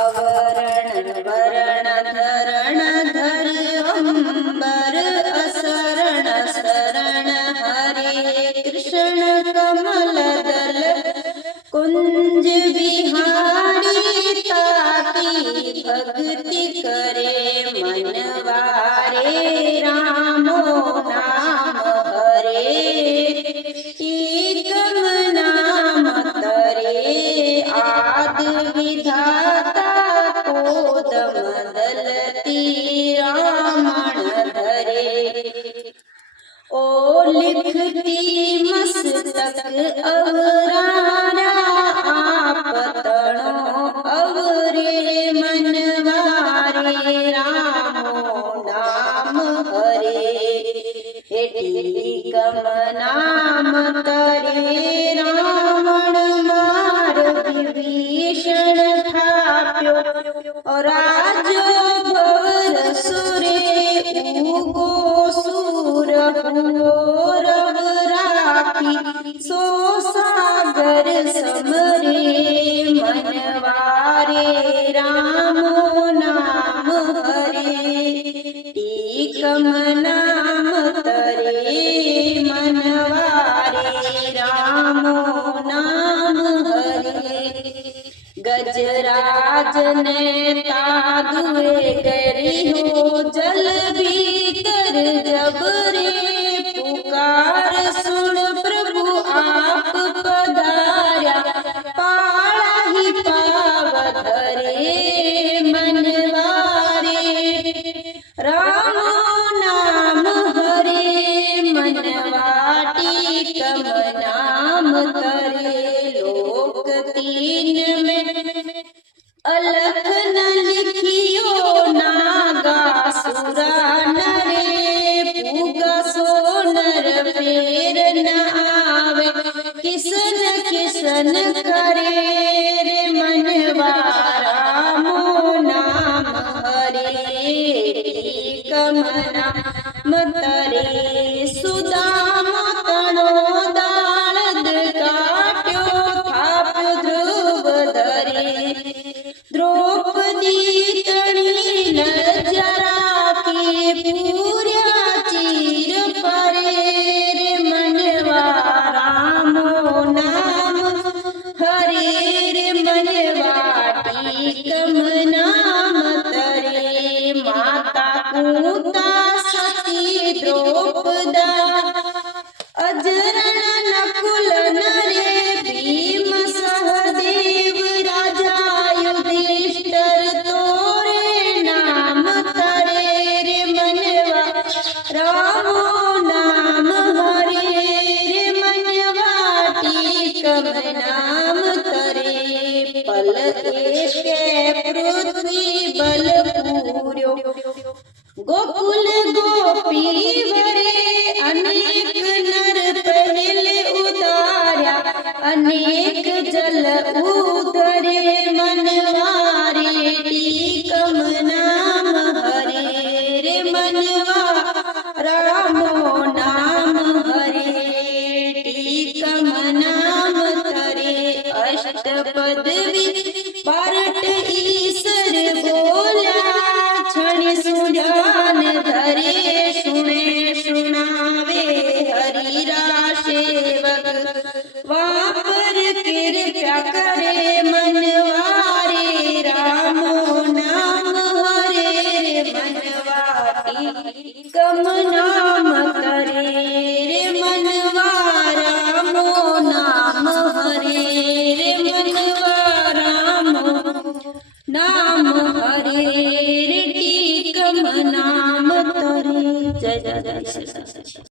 अवरण वरण धरण धर अंबर असरण शरण हरे कृष्ण कमल दल कुंज बिहारी ताकी भक्ति करे मनवारे रामो नाम हरे एकम नाम तरे आदि विधाता कोदम दलती रामण धरे ओ लिखती मस्तक अवरारा आप तणो अवरे मनवारे रामो नाम हरे एकम नाम तरे रावण मार विभीषण थाप्यो राजो भवर सुरे उगो सूर रव राखी सो सागर समरे मनवारे रामो नाम हरे एकम नाम तरे मनवारे रामो नाम हरे गजराज ने तादुए करी हो जल भीतर जबरे पुकार सुन प्रभु आप पधार्या पाला ही पाव धरे मनवारे रामो नाम हरे मनवाटी कम नाम तरे लोक तीन में अलख न लिखियो नागा सुरा नरे पूगा सो नर फेर न आवे किसन किसन करे रे मनवा रामो नाम हरे एकम नाम तरे सुदाम तणो दाळद काट्यो थाप्यो ध्रुव धरे द्रौपदी तणी लज्जा राखी पूर्या चीर परे रे मनवा रामो नाम हरे रे मनवाटी कम नाम तरे माता कूता सती द्रौपदा अजरण नकुल नरे भीम सहदेव राजा युधिष्ठिर तोरे नाम तरे रे मनवा रामो नाम हरे रे मनवाटी कम नाम तरे पल एके पृथ्वी बल पूर्यो गोकुल गोपी वरे अनेक नर पहले उतार्या अनेक जल उधरे मनवारे टीकम नाम हरे रे मनवा रामो नाम हरे टीकम नाम तरे अष्टपदवी पारट ईसर बोल्या क्षण सुजान धरे सुने सुनावे हरिरा सेवक वापर कृपा करे मनवारे रामो नाम हरे मनवाटी कम नाम करे रे मनवा रामो नाम हरे रे मनवा रामो नाम